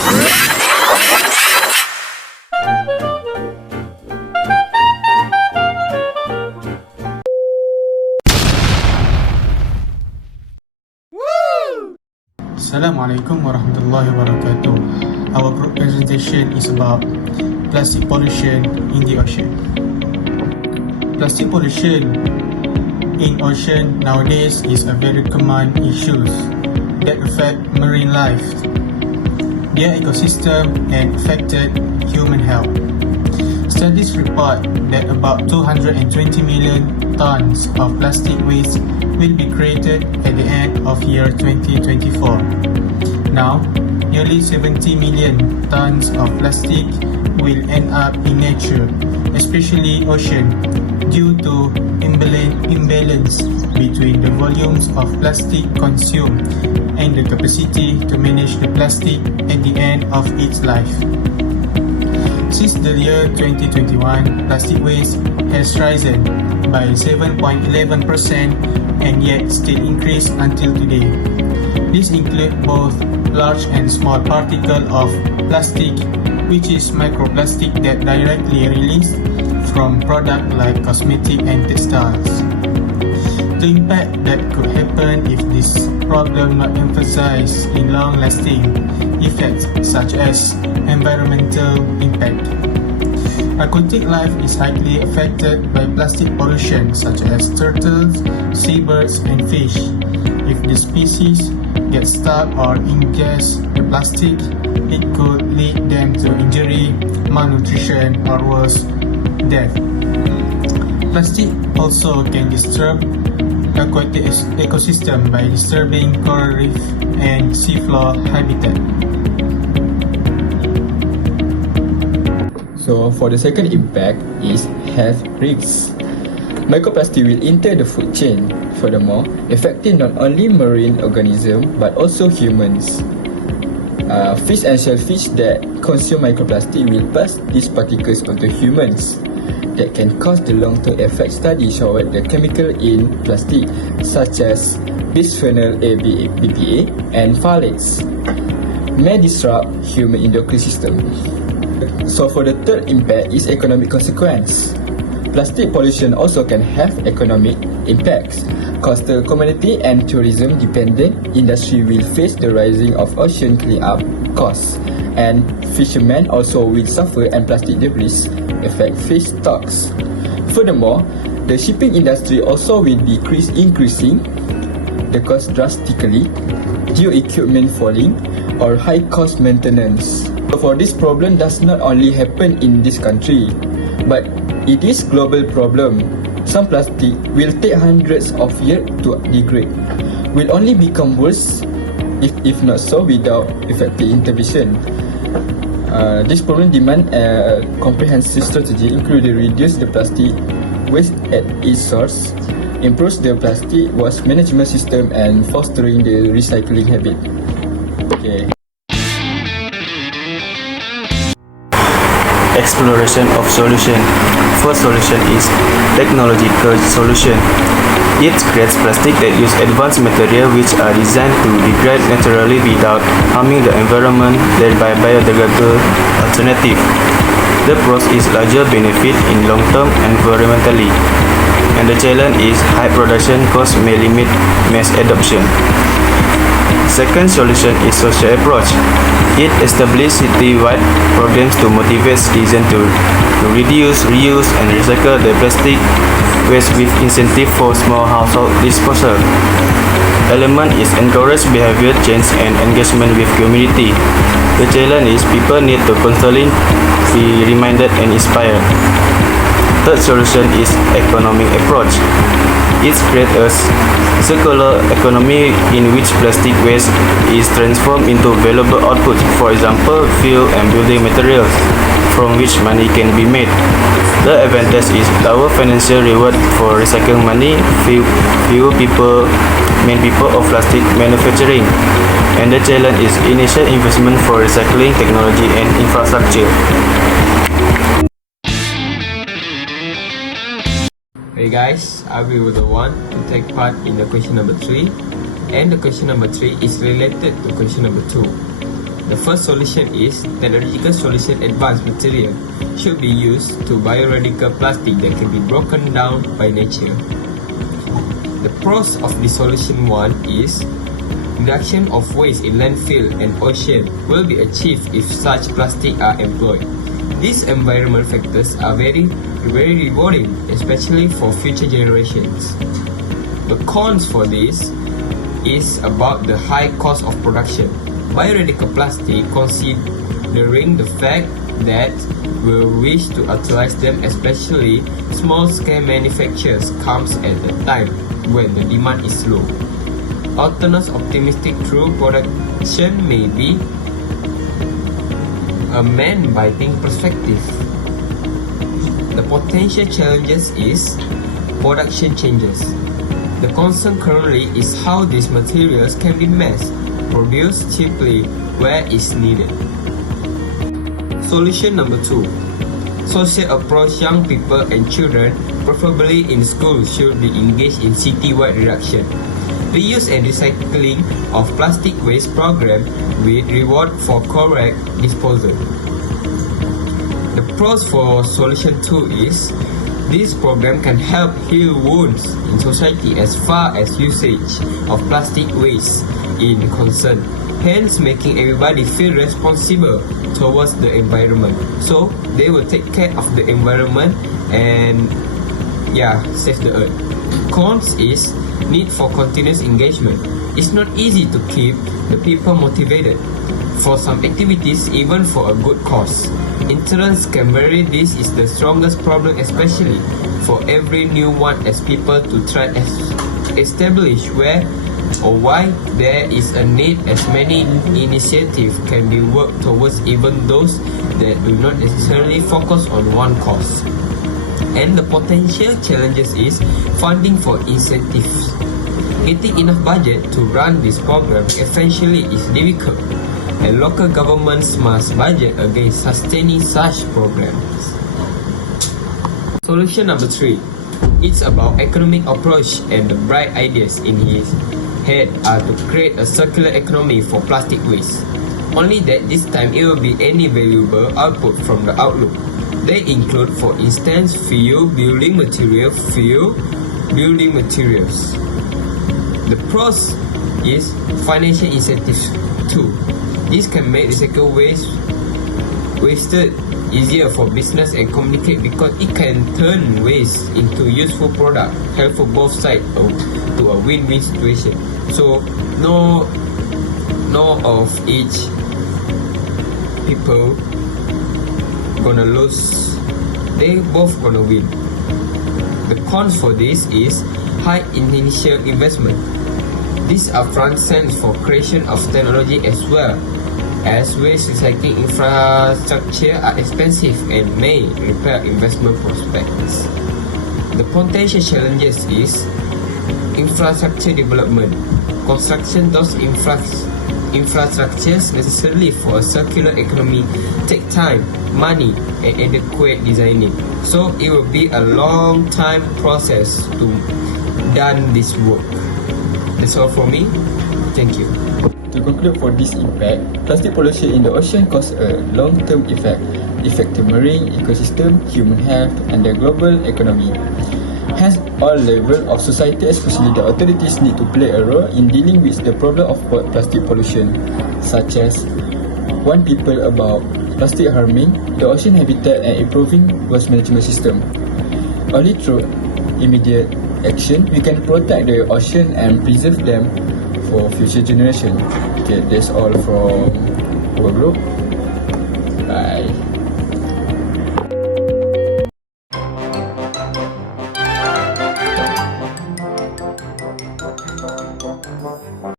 Assalamualaikum warahmatullahi wabarakatuh. Our presentation is about plastic pollution in the ocean. Plastic pollution in ocean nowadays is a very common issue that affect marine life, their ecosystem and affected human health. Studies report that about 220 million tons of plastic waste will be created at the end of year 2024. Now, nearly 70 million tons of plastic will end up in nature, especially ocean, due to imbalance between the volumes of plastic consumed and the capacity to manage the plastic at the end of its life. Since the year 2021, plastic waste has risen by 7.11% and yet still increase until today. This includes both large and small particles of plastic, which is microplastic that directly released from products like cosmetics and textiles. The impact that could happen if this problem not emphasized in long-lasting effects such as environmental impact. Aquatic life is highly affected by plastic pollution such as turtles, seabirds and fish. If the species get stuck or ingest the plastic, it could lead them to injury, malnutrition or worse, death. Plastic also can disturb aquatic ecosystem by disturbing coral reef and seafloor habitat. So for the second impact is health risks. Microplastic will enter the food chain, furthermore affecting not only marine organisms but also humans. Fish and shellfish that consume microplastic will pass these particles onto humans. That can cause the long-term effect. Studies show that the chemical in plastic such as bisphenol A, BPA and phthalates may disrupt human endocrine system. So for the third impact is economic consequence. Plastic pollution also can have economic impacts. Coastal community and tourism dependent industry will face the rising of ocean cleanup costs, and fishermen also will suffer and plastic debris affect fish stocks. Furthermore, the shipping industry also will be increasing the cost drastically due equipment falling or high cost maintenance. For this problem does not only happen in this country, but it is global problem. Some plastic will take hundreds of years to degrade, will only become worse if not so without effective intervention. This problem demand a comprehensive strategy including reduce the plastic waste at its source, improves the plastic waste management system and fostering the recycling habit. Okay. Exploration of solution. First solution is technological solution. It creates plastic that use advanced material which are designed to degrade naturally without harming the environment, thereby biodegradable alternative. The pros is larger benefit in long term environmentally, and the challenge is high production cost may limit mass adoption. Second solution is social approach. It establishes city-wide programs to motivate citizens to reduce, reuse, and recycle the plastic waste with incentive for small household disposal. Element is encourage behavior change and engagement with community. The challenge is people need to constantly be reminded and inspired. Third solution is economic approach. It creates a circular economy in which plastic waste is transformed into valuable output, for example, fuel and building materials, from which money can be made. The advantage is lower financial reward for recycling money, fewer people, main people of plastic manufacturing, and the challenge is initial investment for recycling technology and infrastructure. Hey guys, I will be the one to take part in the question number 3, and the question number 3 is related to question number 2. The first solution is technological solution. Advanced material should be used to bioradical plastic that can be broken down by nature. The pros of the solution 1 is reduction of waste in landfill and ocean will be achieved if such plastic are employed. These environmental factors are very rewarding, especially for future generations. The cons for this is about the high cost of production. Bioradical plastic, considering the fact that we wish to utilize them, especially small-scale manufacturers, comes at a time when the demand is low. Alternate optimistic through production may be a man-biting perspective. The potential challenges is production changes. The concern currently is how these materials can be mass-produced cheaply where is needed. Solution number 2. Social approach. Young people and children, preferably in schools, should be engaged in city-wide reduction. Reuse and recycling of plastic waste program with reward for correct disposal. The pros for solution 2 is this program can help heal wounds in society as far as usage of plastic waste is concerned, hence making everybody feel responsible towards the environment. So they will take care of the environment and save the earth. Cons is need for continuous engagement. It's not easy to keep the people motivated for some activities, even for a good cause. Interest can vary. This is the strongest problem, especially for every new one, as people to try to establish where or why there is a need, as many initiatives can be worked towards, even those that do not necessarily focus on one cause. And the potential challenges is funding for incentives. Getting enough budget to run this program eventually is difficult, and local governments must budget against sustaining such programs. Solution number 3. It's about economic approach, and the bright ideas in his head are to create a circular economy for plastic waste. Only that this time it will be any valuable output from the outlook. They include, for instance, building materials. The pros is financial incentives too. This can make recycled waste wasted easier for business and communicate, because it can turn waste into useful product, help for both sides to a win-win situation. So no of each people gonna lose, they both gonna win. The cons for this is high initial investment. This upfront stands for creation of technology, as well as waste recycling infrastructure are expensive and may require investment prospects. The potential challenges is infrastructure development. Construction those infrastructures necessarily for a circular economy take time, money, and adequate designing. So it will be a long time process to done this work. That's all for me. Thank you. To conclude for this impact, plastic pollution in the ocean causes a long-term effect, affecting marine ecosystem, human health, and the global economy. Hence, all levels of society, especially the authorities, need to play a role in dealing with the problem of plastic pollution, such as warn people about plastic harming the ocean habitat and improving waste management system. Only through immediate action we can protect the ocean and preserve them for future generation. Okay, that's all from our group. Bye.